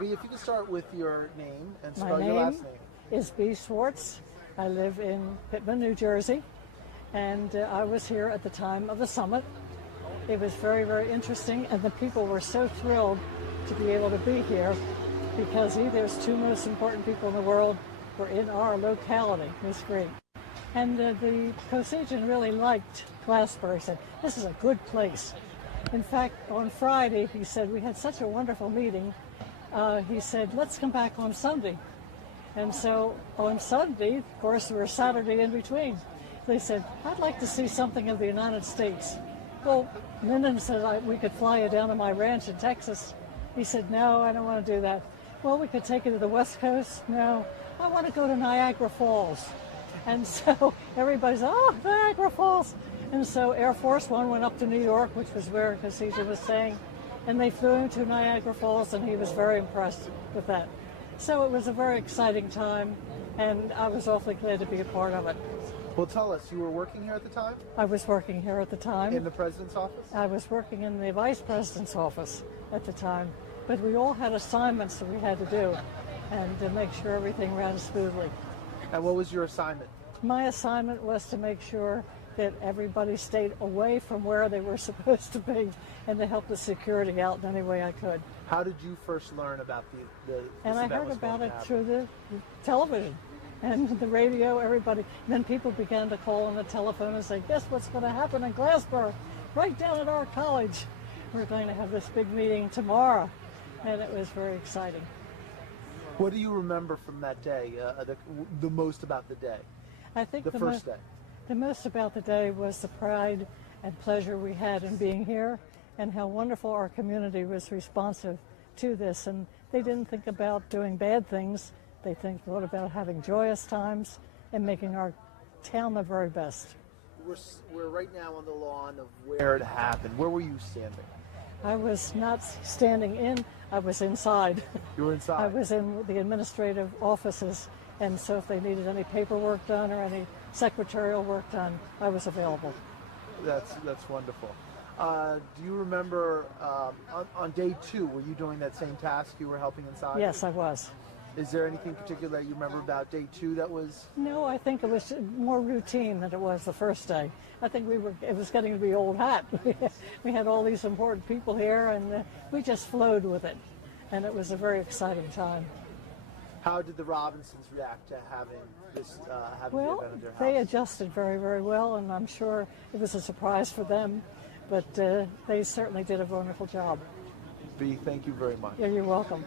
Bea, if you could start with your name and My spell your last name. is Beau Schwartz. I live in Pittman, New Jersey, and I was here at the time of the summit. It was very, very interesting, and the people were so thrilled to be able to be here because there's two most important people in the world were in our locality. It was great. And the co-agent really liked Glassboro. He said, this is a good place. In fact, on Friday, he said, we had such a wonderful meeting. He said, let's come back on Sunday. And so on Sunday, of course, there was Saturday in between. They said, I'd like to see something of the United States. Well, Lyndon said we could fly you down to my ranch in Texas. He said, no, I don't want to do that. Well, we could take you to the West Coast. No, I want to go to Niagara Falls. And so everybody's, oh, Niagara Falls. And so Air Force One went up to New York, which was where Caesar was staying, and they flew him to Niagara Falls, and he was very impressed with that. So it was a very exciting time, and I was awfully glad to be a part of it. Well, tell us, you were working here at the time? I was working here at the time. In the president's office? I was working in the vice president's office at the time, but we all had assignments that we had to do, and to make sure everything ran smoothly. And what was your assignment? My assignment was to make sure that everybody stayed away from where they were supposed to be and to help the security out in any way I could. How did you first learn about this And I event heard was going about to it happen? through the television and the radio, everybody. And then people began to call on the telephone and say, guess what's going to happen in Glassboro? Right down at our college. We're going to have this big meeting tomorrow. And it was very exciting. What do you remember from that day, the most about the day? I think the first day. The most about the day was the pride and pleasure we had in being here and how wonderful our community was responsive to this. And they didn't think about doing bad things. They thought about having joyous times and making our town the very best. We're right now on the lawn of where it happened. Where were you standing? I was not standing in, I was inside. You were inside? I was in the administrative offices, and so if they needed any paperwork done or any secretarial work done, I was available. That's wonderful. Do you remember on day 2, were you doing that same task? You were helping inside? Yes, I was. Is there anything particular that you remember about day 2 that was? No, I think it was more routine than it was the first day. I think it was getting to be old hat. We had all these important people here, and we just flowed with it. And it was a very exciting time. How did the Robinsons react to having this the Well, event at their house? they adjusted very, very well, and I'm sure it was a surprise for them, but they certainly did a wonderful job. Bea, thank you very much. Yeah, you're welcome.